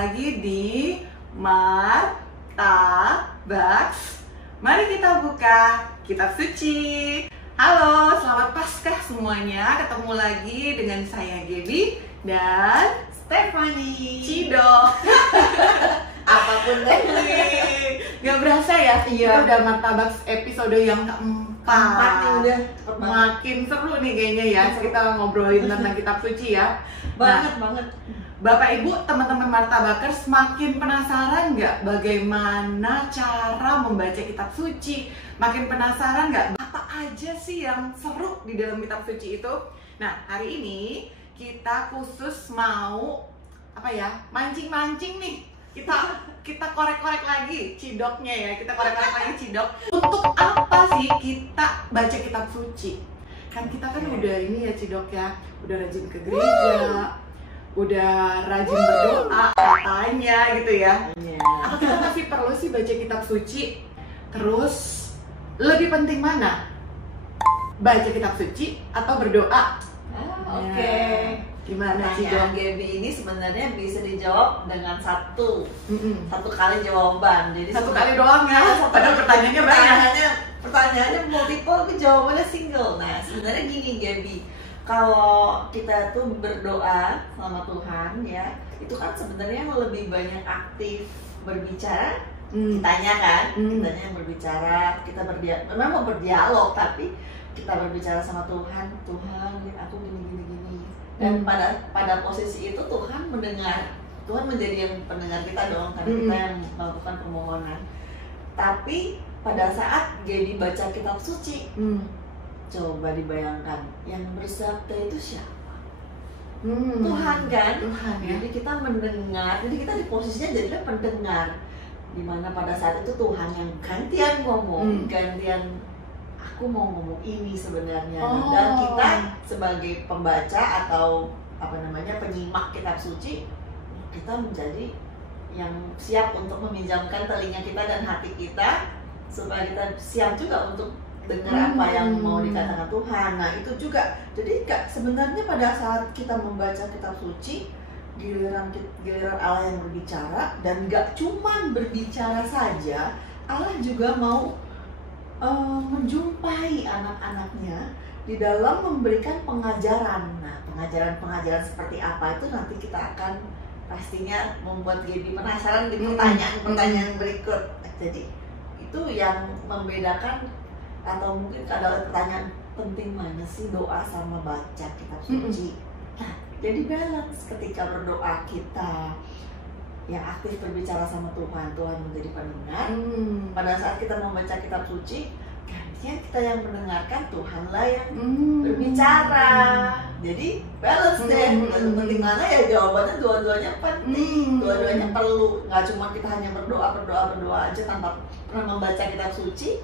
lagi di Martabaks. Mari kita buka kitab suci. Halo, selamat Paskah semuanya. Ketemu lagi dengan saya Gaby dan Stephanie Cidok. apapun deh. Gak berasa ya, kita udah Martabaks episode yang Keempat nih udah Makin seru nih kayaknya ya, kita ngobrolin tentang kitab suci ya. banget. Bapak Ibu, teman-teman Martabakers, makin penasaran nggak bagaimana cara membaca kitab suci? Makin penasaran nggak apa aja sih yang seru di dalam kitab suci itu? Nah, hari ini kita khusus mau mancing-mancing nih. Kita korek-korek lagi Cidoknya ya, kita korek-korek lagi Cidok. Untuk apa sih kita baca kitab suci? Kan kita kan udah ini ya Cidok ya, udah rajin ke gereja, udah rajin berdoa katanya gitu ya. Apa kita masih perlu sih baca kitab suci? Terus lebih penting mana? Baca kitab suci atau berdoa? Oke. Gimana sih Pertanyaan dong? Gaby ini sebenarnya bisa dijawab dengan satu kali jawaban. Jadi Satu kali doang ya. Padahal pertanyaannya banyak. Pertanyaannya multiple, tapi jawabannya single. Nah, sebenarnya gini Gaby, kalau kita tuh berdoa sama Tuhan ya, itu kan sebenarnya yang lebih banyak aktif berbicara. Kitanya kan, kitanya yang berbicara, kita memang mau berdialog, tapi kita berbicara sama Tuhan, aku gini. Dan pada posisi itu Tuhan mendengar, Tuhan menjadi yang pendengar kita dong, karena kita yang melakukan permohonan. Tapi pada saat Gaby baca kitab suci, coba dibayangkan, yang bersabda itu siapa? Tuhan kan? Tuhan ya. Jadi kita mendengar, jadi kita di posisinya jadinya pendengar, dimana pada saat itu Tuhan yang gantian ngomong, gantian aku mau ngomong ini sebenarnya. Dan kita sebagai pembaca atau penyimak kitab suci, kita menjadi yang siap untuk meminjamkan telinga kita dan hati kita supaya kita siap juga untuk dengar apa yang mau dikatakan Tuhan. Nah itu juga, jadi sebenarnya pada saat kita membaca kitab suci, giliran Allah yang berbicara, dan gak cuman berbicara saja, Allah juga mau menjumpai anak-anaknya di dalam memberikan pengajaran. Nah, pengajaran seperti apa itu nanti kita akan pastinya membuat Gaby penasaran di pertanyaan berikut. Jadi itu yang membedakan, atau mungkin ada pertanyaan penting mana sih doa sama baca kitab suci. Nah, jadi balance ketika berdoa kita yang aktif berbicara sama Tuhan menjadi pendengar. Pada saat kita membaca kitab suci, gantian kita yang mendengarkan, Tuhanlah yang berbicara. Jadi balance deh. Penting mana ya, jawabannya dua-duanya penting, dua-duanya perlu. Nggak cuma kita hanya berdoa aja tanpa pernah membaca kitab suci,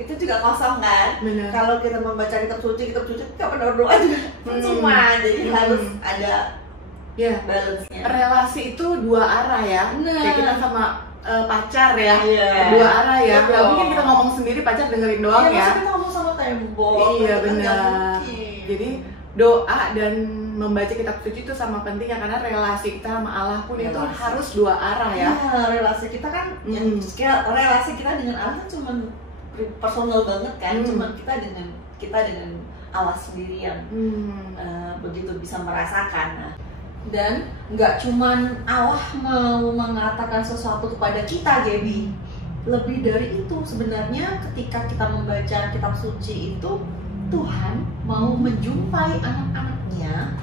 itu juga kosong kan. Benar. Kalau kita membaca kitab suci nggak pernah berdoa juga cuma. Jadi harus ada balance-nya. Relasi itu dua arah ya. Kayak kita sama pacar ya, dua arah ya. Gak mungkin kita ngomong sendiri, pacar dengerin doang ya. Kita ngomong sama tembok. Iya benar. Jadi doa dan membaca kitab suci itu sama pentingnya, karena relasi kita sama Allah pun itu harus dua arah ya. Relasi kita kan, relasi kita dengan Allah kan cuma personal banget kan, cuma kita dengan Allah sendiri yang begitu bisa merasakan. Nah, dan nggak cuman Allah mau mengatakan sesuatu kepada kita, Gaby. Lebih dari itu sebenarnya, ketika kita membaca kitab suci itu, Tuhan mau menjumpai anak-anaknya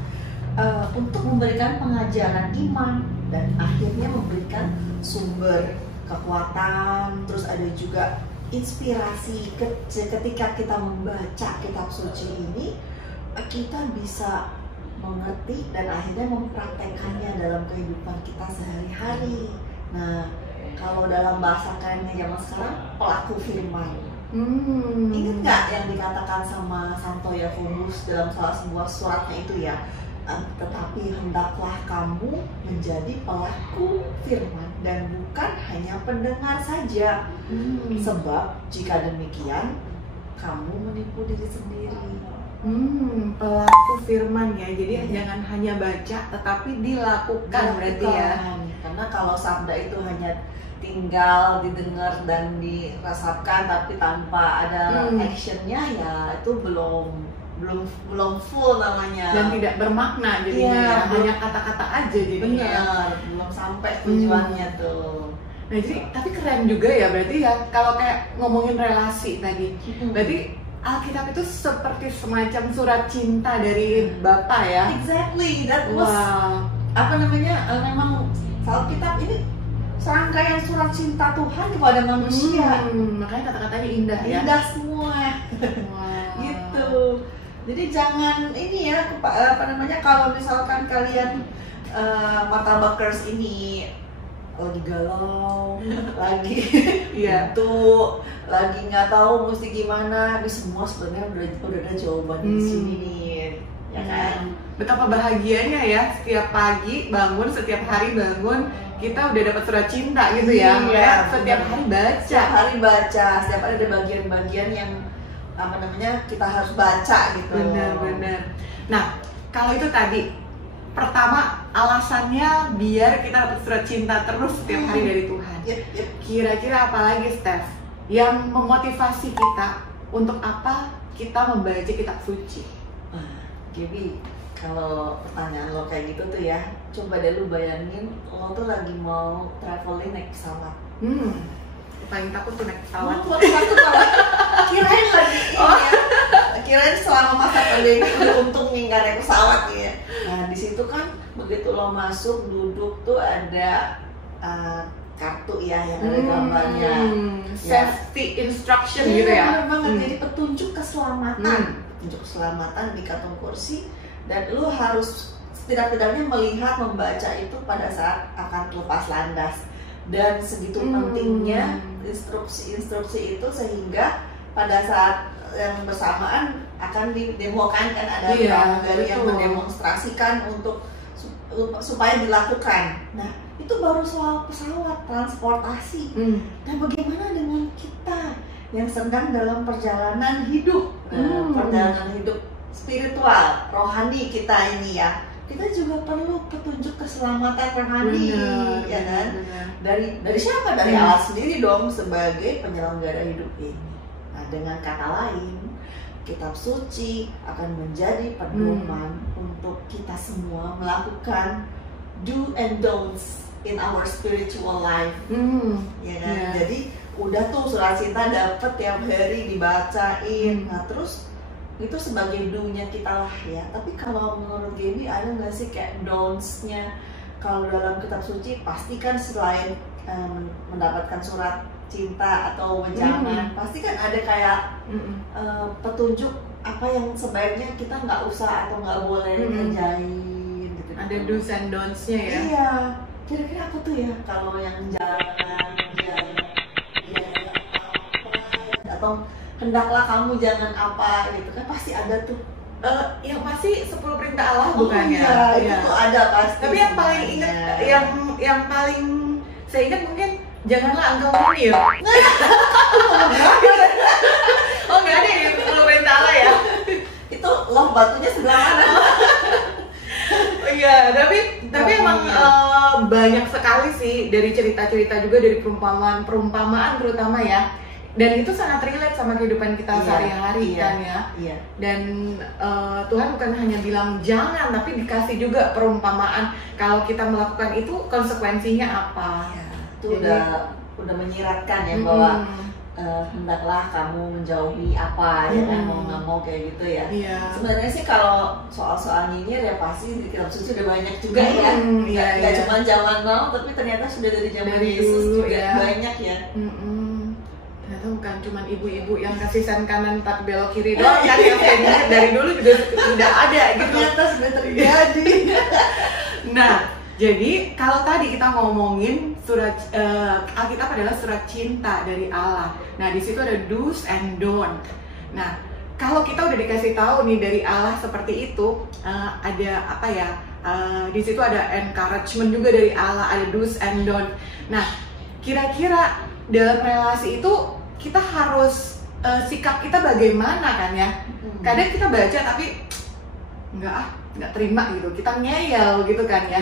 untuk memberikan pengajaran iman, dan akhirnya memberikan sumber kekuatan. Terus ada juga inspirasi ketika kita membaca kitab suci ini, kita bisa mengerti dan akhirnya mempraktekannya dalam kehidupan kita sehari-hari. Nah, kalau dalam bahasa kerennya zaman sekarang, pelaku firman. Ingat nggak yang dikatakan sama Santo Yakobus dalam salah sebuah suratnya itu ya? Tetapi hendaklah kamu menjadi pelaku firman dan bukan hanya pendengar saja. Sebab jika demikian, kamu menipu diri sendiri. Pelaku firman ya. Jadi jangan hanya baca tetapi dilakukan berarti ya. Karena kalau sabda itu hanya tinggal didengar dan dirasakan tapi tanpa ada actionnya, ya itu belum full namanya. Dan tidak bermakna jadinya ya. Hanya kata-kata aja jadinya. Benar, belum sampai tujuannya tuh. Nah jadi tapi keren juga ya berarti ya kalau kayak ngomongin relasi tadi. Berarti Alkitab itu seperti semacam surat cinta dari Bapa ya. Exactly, that was memang Alkitab ini serangkaian surat cinta Tuhan kepada manusia. Makanya kata-katanya indah ya. Indah semua. Gitu. Jadi jangan ini ya kalau misalkan kalian martabakers ini lagi galau, lagi lagi nggak tahu mesti gimana, ini semua sebenarnya udah ada jawaban di sini nih, ya kan? Betapa bahagianya ya setiap pagi bangun, setiap hari bangun kita udah dapat surat cinta gitu ya. Setiap hari baca, setiap hari ada bagian-bagian yang kita harus baca gitu. Benar. Nah kalau itu tadi pertama alasannya biar kita dapat surat cinta terus setiap hari dari Tuhan. Kira-kira apa lagi Steph yang memotivasi kita untuk apa kita membaca kitab suci? Jadi kalau pertanyaan lo kayak gitu tuh ya, coba deh lu bayangin lo tuh lagi mau traveling naik pesawat. Paling takut tuh naik pesawat. Takut banget. Kirain lagi kirain selama masa pandemi udah untung nih nggak naik pesawat ya. Nah di situ kan begitu lo masuk duduk tuh ada kartu ya yang ada gambarnya, safety instruction gitu ya. Benar banget. Jadi petunjuk keselamatan, di kantung kursi, dan lo harus tidak-tidaknya melihat membaca itu pada saat akan lepas landas. Dan segitu pentingnya instruksi itu sehingga pada saat yang bersamaan akan didemokan kan ada pramugari yang mendemonstrasikan untuk supaya dilakukan. Nah itu baru soal pesawat, transportasi. Dan bagaimana dengan kita yang sedang dalam perjalanan hidup, perjalanan hidup spiritual, rohani kita ini ya. Kita juga perlu petunjuk keselamatan rohani, ya kan? Dari siapa? Dari Allah sendiri dong sebagai penyelenggara hidup ini. Nah, dengan kata lain, kitab suci akan menjadi pedoman untuk kita semua melakukan do and don'ts in our spiritual life, ya kan? Jadi udah tuh surat cinta dapet tiap hari dibacain, nah terus itu sebagai do-nya kita lah ya. Tapi kalau menurut Gaby ada nggak sih kayak don'ts-nya? Kalau dalam kitab suci pasti kan selain mendapatkan surat cinta atau wejangan, pasti kan ada kayak petunjuk apa yang sebaiknya kita nggak usah atau nggak boleh kerjain gitu. Ada do's and don'ts-nya ya. Iya. Kira-kira apa tuh ya kalau yang jangan atau hendaklah kamu jangan apa gitu kan, pasti ada tuh. Yang pasti 10 perintah Allah bukannya? Iya, itu tuh ada pasti. Tapi yang paling ingat, yang paling saya ingat mungkin janganlah engkau meniup. Oh nggak ada ya 10 perintah Allah ya? Itu loh batunya sebelah mana? Iya, tapi emang banyak sekali sih dari cerita-cerita juga, dari perumpamaan terutama ya. Dan itu sangat relate sama kehidupan kita sehari-hari kan ya. Dan Tuhan bukan hanya bilang jangan, tapi dikasih juga perumpamaan kalau kita melakukan itu konsekuensinya apa. Itu udah menyiratkan ya bahwa hendaklah kamu menjauhi apa ya kan, mau nggak mau kayak gitu ya. Sebenarnya sih kalau soal-soal nyinyir ya pasti di kitab suci udah banyak juga ya. Nggak cuma zaman now, tapi ternyata sudah dari zaman Yesus juga banyak ya. Ternyata bukan cuma ibu-ibu yang kasih sen kanan tapi belok kiri doang kan, yang kayak dari dulu juga tidak ada gitu. Ternyata sudah terjadi. Nah, jadi kalau tadi kita ngomongin surat Alkitab adalah surat cinta dari Allah. Nah, di situ ada do's and don't. Nah, kalau kita udah dikasih tahu nih dari Allah seperti itu, ada apa ya? Di situ ada encouragement juga dari Allah, ada do's and don't. Nah, kira-kira dalam relasi itu kita harus sikap kita bagaimana kan ya. Kadang kita baca tapi nggak terima gitu, kita ngeyel gitu kan ya.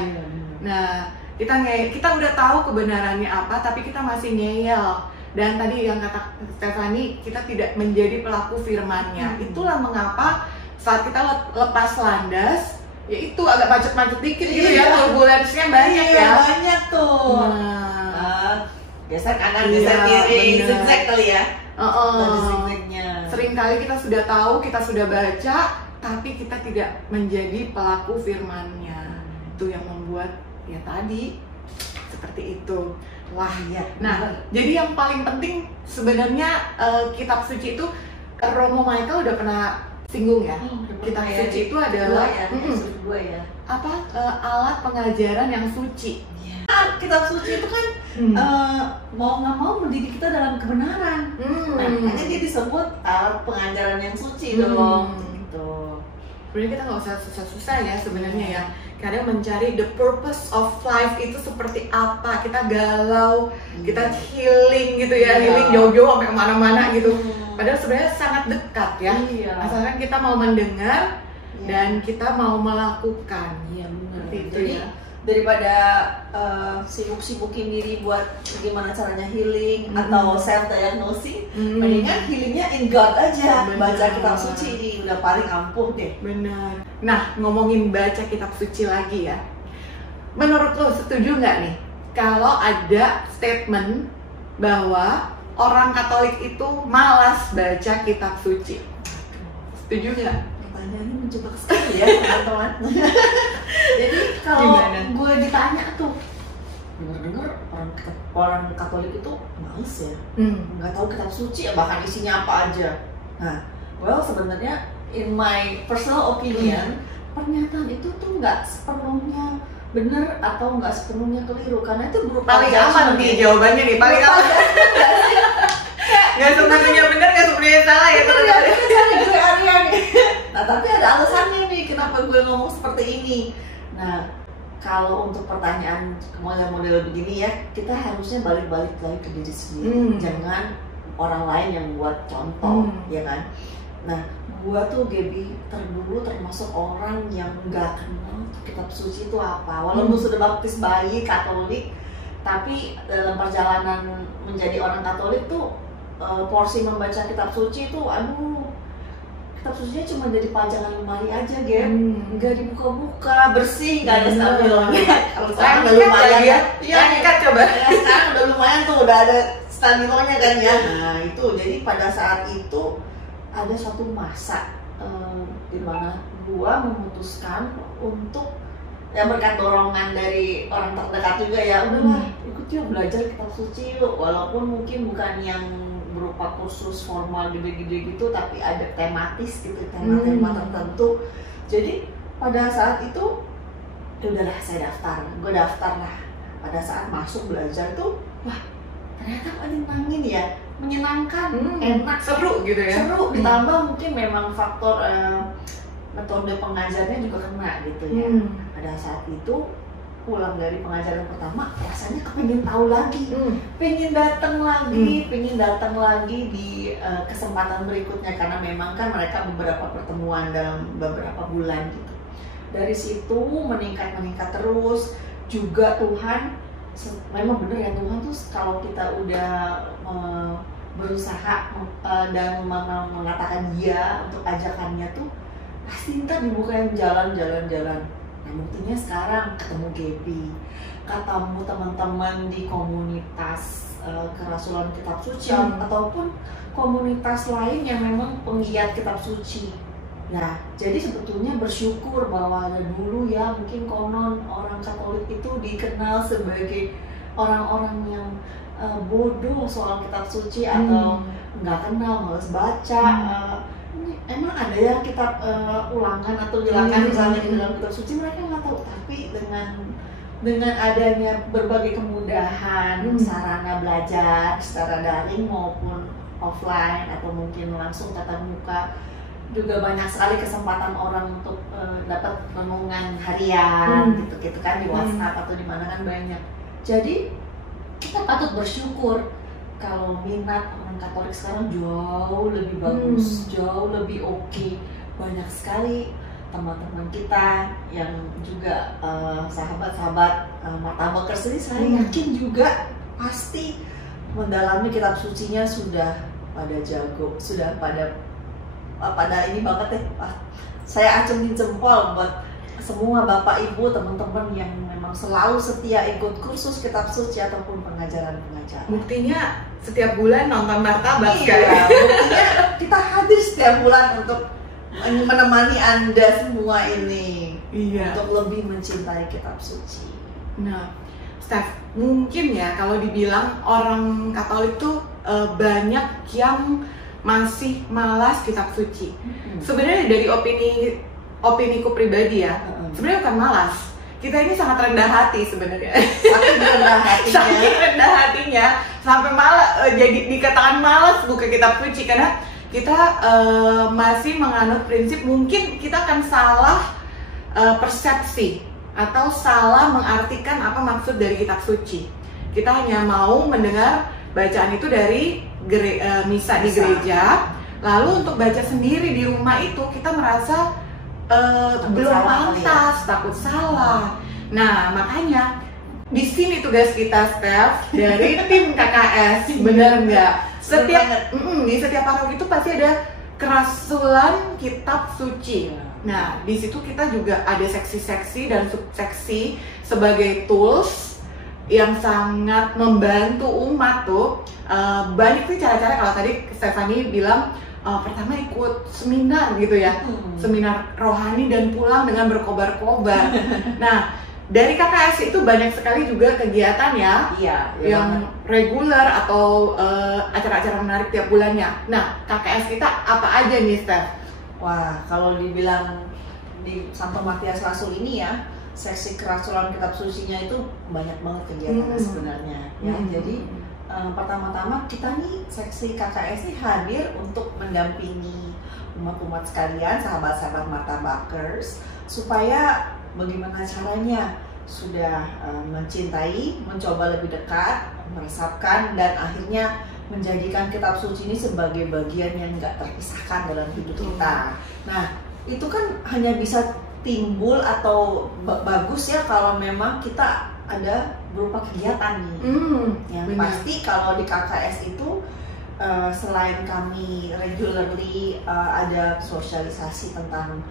Nah, kita udah tahu kebenarannya apa, tapi kita masih ngeyel. Dan tadi yang kata Stephanie, kita tidak menjadi pelaku firman-Nya. Itulah mengapa saat kita lepas landas, ya itu agak macet-macet dikit gitu ya, turbulensinya banyak ya. Banyak tuh. Geser kanan, geser kiri, zigzag kali ya. Seringkali kita sudah tahu, kita sudah baca, tapi kita tidak menjadi pelaku firman-Nya. Itu yang membuat ya tadi seperti itu. Wah ya. Nah, jadi yang paling penting sebenarnya kitab suci itu, Romo Michael udah pernah singgung ya. Kitab suci itu adalah alat pengajaran yang suci. Kitab suci itu kan mau nggak mau mendidik kita dalam kebenaran. Makanya dia disebut alat pengajaran yang suci dong. Gitu. Sebenarnya kita nggak usah susah-susah ya sebenarnya ya. Kadang mencari the purpose of life itu seperti apa. Kita galau, kita healing gitu ya, healing jauh-jauh sampai kemana-mana gitu. Padahal sebenarnya sangat dekat ya. Asalkan kita mau mendengar dan kita mau melakukan. Iya benar. Gitu Jadi ya. Daripada sibuk-sibukin diri buat gimana caranya healing atau self diagnosis, mendingan healingnya in God aja. Baca kitab suci udah paling ampuh deh. Benar. Nah, ngomongin baca kitab suci lagi ya. Menurut lo setuju nggak nih kalau ada statement bahwa orang Katolik itu malas baca kitab suci? Setuju nggak? Pertanyaannya menjebak sekali ya teman-teman. Jadi kalau gue ditanya tuh, dengar-dengar orang Katolik itu males ya, nggak tahu kitab suci, bahkan isinya apa aja. Nah, well sebenarnya in my personal opinion, pernyataan itu tuh nggak sepenuhnya benar atau nggak sepenuhnya keliru, karena itu berupa paling aman nih jawabannya nih, paling aman. Nggak sepenuhnya benar, nggak sepenuhnya salah ya. Nah, tapi ada alasannya nih kenapa gue ngomong seperti ini. Nah, kalau untuk pertanyaan model begini ya, kita harusnya balik-balik lagi ke diri sendiri. Jangan orang lain yang buat contoh, ya kan? Nah, gue tuh Gaby dulu termasuk orang yang nggak kenal kitab suci itu apa. Walaupun sudah baptis bayi Katolik, tapi dalam perjalanan menjadi orang Katolik tuh porsi membaca kitab suci itu, kitab sucinya cuma dari pajangan lemari aja, nggak dibuka-buka, bersih, nggak ada stabilnya. Kalau sekarang udah lumayan ya, coba. Sekarang udah lumayan tuh, udah ada stabilonya kan ya. Nah itu, jadi pada saat itu ada suatu masa di mana gua memutuskan untuk berkat dorongan dari orang terdekat juga ya, udahlah ikut yuk belajar kitab suci yuk, walaupun mungkin bukan yang berupa kursus formal gede-gede gitu, tapi ada tematis gitu, tema-tema tertentu. Jadi pada saat itu udahlah saya gue daftar lah. Pada saat masuk belajar tuh, wah ternyata menyenangkan, enak, seru gitu ya. Seru, ditambah mungkin memang faktor metode pengajarnya juga kena gitu ya. Pada saat itu pulang dari pengajaran pertama, rasanya kepengen tahu lagi, pengen datang lagi di kesempatan berikutnya, karena memang kan mereka beberapa pertemuan dalam beberapa bulan gitu. Dari situ meningkat terus. Juga Tuhan memang benar ya, Tuhan tuh kalau kita udah berusaha dan mengatakan iya untuk ajakannya tuh, pasti ntar dibukain jalan. Nah, buktinya sekarang ketemu Gaby, ketemu teman-teman di komunitas kerasulan kitab suci, ataupun komunitas lain yang memang penggiat kitab suci. Nah, jadi sebetulnya bersyukur bahwa dulu ya mungkin konon orang Katolik itu dikenal sebagai orang-orang yang bodoh soal kitab suci atau nggak kenal, malas baca. Emang ada ya kitab ulangan atau bilangan misalnya di dalam kitab suci, mereka nggak tahu. Tapi dengan adanya berbagai kemudahan, sarana belajar secara daring maupun offline atau mungkin langsung tatap muka, juga banyak sekali kesempatan orang untuk dapat renungan harian gitu kan di WhatsApp atau di mana kan banyak. Jadi kita patut bersyukur kalau minat orang Katolik sekarang jauh lebih bagus, jauh lebih oke. Banyak sekali teman-teman kita yang juga sahabat-sahabat Martabakers ini, saya yakin juga pasti mendalami kitab sucinya sudah pada jago, sudah pada ini banget deh. Saya acungin jempol buat semua Bapak Ibu, teman-teman yang memang selalu setia ikut kursus kitab suci ataupun pengajaran-pengajaran. Buktinya setiap bulan nonton Martabak kan? Buktinya kita hadir setiap bulan untuk menemani Anda semua ini. Untuk lebih mencintai kitab suci. Nah, Steph, mungkin ya kalau dibilang orang Katolik tuh banyak yang masih malas kitab suci. Sebenarnya dari opiniku pribadi ya, sebenarnya bukan malas. Kita ini sangat rendah hati sebenarnya. Saking rendah hatinya sampai malah jadi dikatakan malas buka kitab suci, karena kita masih menganut prinsip mungkin kita akan salah persepsi atau salah mengartikan apa maksud dari kitab suci. Kita hanya mau mendengar bacaan itu dari misa di gereja, lalu untuk baca sendiri di rumah itu kita merasa belum pantas, takut salah. Nah, makanya di sini tugas kita, Steph, dari tim KKS, bener nggak? Di setiap paroki itu pasti ada kerasulan kitab suci. Nah, di situ kita juga ada seksi-seksi dan subseksi sebagai tools yang sangat membantu umat tuh. Banyak sih cara-cara. Kalau tadi Stephanie bilang pertama ikut seminar gitu ya, seminar rohani dan pulang dengan berkobar-kobar. Nah, dari KKS itu banyak sekali juga kegiatan ya, yang reguler atau acara-acara menarik tiap bulannya. Nah, KKS kita apa aja nih, Steph? Wah, kalau dibilang di Santo Matias Rasul ini ya, seksi kerasulan kitab sucinya itu banyak banget kegiatannya sebenarnya. Ya, jadi pertama-tama kita nih seksi KKS ini hadir untuk mendampingi umat-umat sekalian, sahabat-sahabat Martabakers, supaya bagaimana caranya sudah mencintai, mencoba lebih dekat, meresapkan, dan akhirnya menjadikan kitab suci ini sebagai bagian yang nggak terpisahkan dalam hidup kita. Nah, itu kan hanya bisa timbul atau bagus ya kalau memang kita ada berupa kegiatan nih. Yang pasti kalau di KKS itu selain kami regularly ada sosialisasi tentang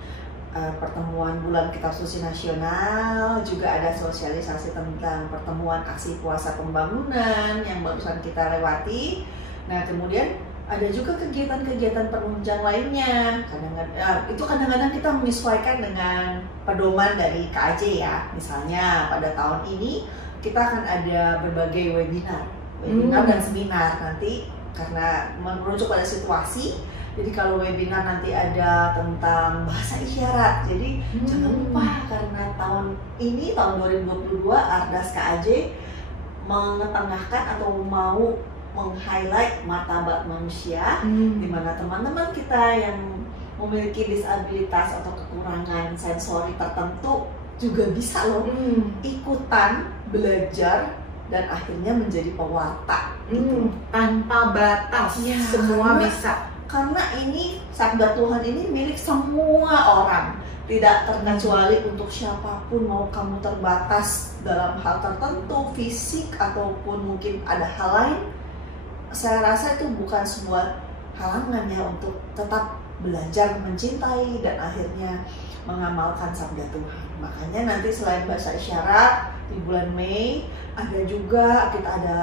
pertemuan bulan kitab suci nasional, juga ada sosialisasi tentang pertemuan aksi puasa pembangunan yang barusan kita lewati. Nah, kemudian ada juga kegiatan-kegiatan penunjang lainnya. Kadang-kadang kita menyesuaikan dengan pedoman dari KAJ ya. Misalnya pada tahun ini kita akan ada berbagai webinar dan seminar nanti, karena merujuk pada situasi. Jadi kalau webinar nanti ada tentang bahasa isyarat. Jadi jangan lupa, karena tahun ini, tahun 2022, Ardas KAJ mengetengahkan atau mau meng-highlight martabat manusia, di mana teman-teman kita yang memiliki disabilitas atau kekurangan sensori tertentu juga bisa loh ikutan belajar dan akhirnya menjadi pewarta tanpa batas, semua bisa. Karena ini sabda Tuhan ini milik semua orang, tidak terkecuali untuk siapapun. Mau kamu terbatas dalam hal tertentu, fisik ataupun mungkin ada hal lain, saya rasa itu bukan sebuah halangan ya untuk tetap belajar mencintai dan akhirnya mengamalkan sabda Tuhan. Makanya nanti selain bahasa isyarat di bulan Mei, ada juga kita ada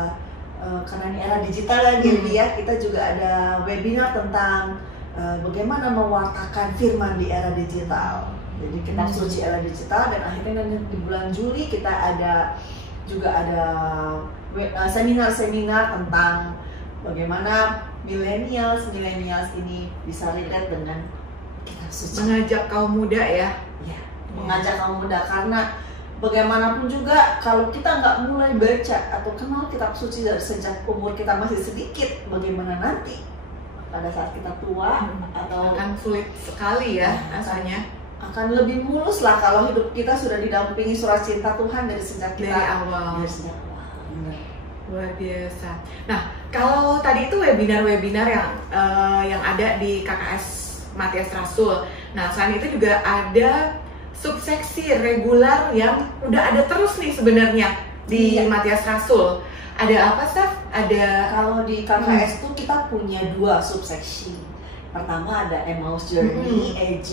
karena ini era digital lagi ya, kita juga ada webinar tentang bagaimana mewartakan firman di era digital. Jadi kitab suci era digital, dan akhirnya nanti di bulan Juli kita juga ada seminar-seminar tentang bagaimana millennials ini bisa relate dengan kitab suci. Mengajak kaum muda ya. Mengajak kaum muda, karena bagaimanapun juga kalau kita nggak mulai baca atau kenal kitab suci dari sejak umur kita masih sedikit, bagaimana nanti pada saat kita tua atau akan sulit sekali ya rasanya. Akan lebih mulus lah kalau hidup kita sudah didampingi surat cinta Tuhan dari sejak kita dari awal. Luar biasa. Nah, kalau tadi itu webinar-webinar yang ada di KKS Matias Rasul. Nah, selain itu juga ada subseksi reguler yang udah ada terus nih sebenarnya di Matias Rasul. Ada apa, Steph? Ada kalau di KKS tuh kita punya 2 subseksi. Pertama ada Emmaus Journey, EJ,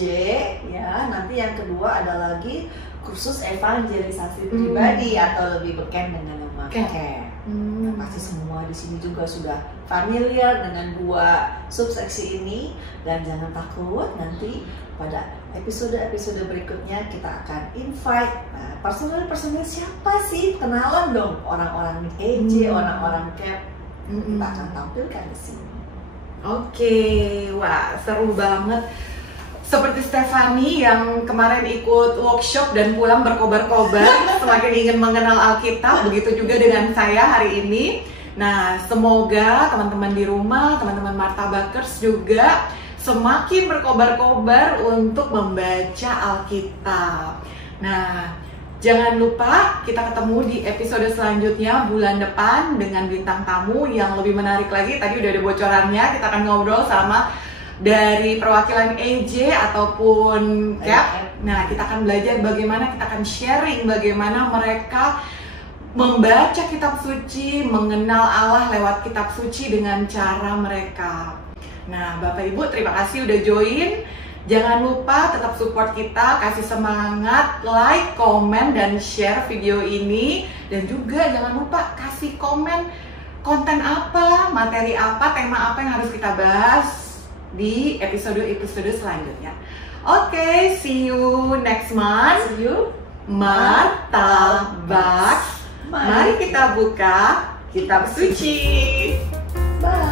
ya. Nanti yang kedua ada lagi kursus evangelisasi pribadi atau lebih beken dengan nama CARE. Nah, pasti semua di sini juga sudah familiar dengan 2 subseksi ini, dan jangan takut, nanti pada episode-episode berikutnya kita akan invite personel siapa sih, kenalan dong orang-orang EJ, orang-orang CARE, kita akan tampilkan di sini. Oke, wah seru banget. Seperti Stephanie yang kemarin ikut workshop dan pulang berkobar-kobar semakin ingin mengenal Alkitab, begitu juga dengan saya hari ini. Nah, semoga teman-teman di rumah, teman-teman Martha Bakers juga semakin berkobar-kobar untuk membaca Alkitab. Nah, jangan lupa kita ketemu di episode selanjutnya bulan depan dengan bintang tamu yang lebih menarik lagi. Tadi udah ada bocorannya, kita akan ngobrol sama dari perwakilan EJ ataupun CAP. Nah, kita akan belajar bagaimana, kita akan sharing bagaimana mereka membaca kitab suci, mengenal Allah lewat kitab suci dengan cara mereka. Nah, Bapak Ibu terima kasih udah join. Jangan lupa tetap support kita, kasih semangat, like, komen, dan share video ini. Dan juga jangan lupa kasih komen konten apa, materi apa, tema apa yang harus kita bahas di episode-episode selanjutnya. Oke, see you next month. See you, Martha Bakers. Mari kita buka kitab suci. Bye.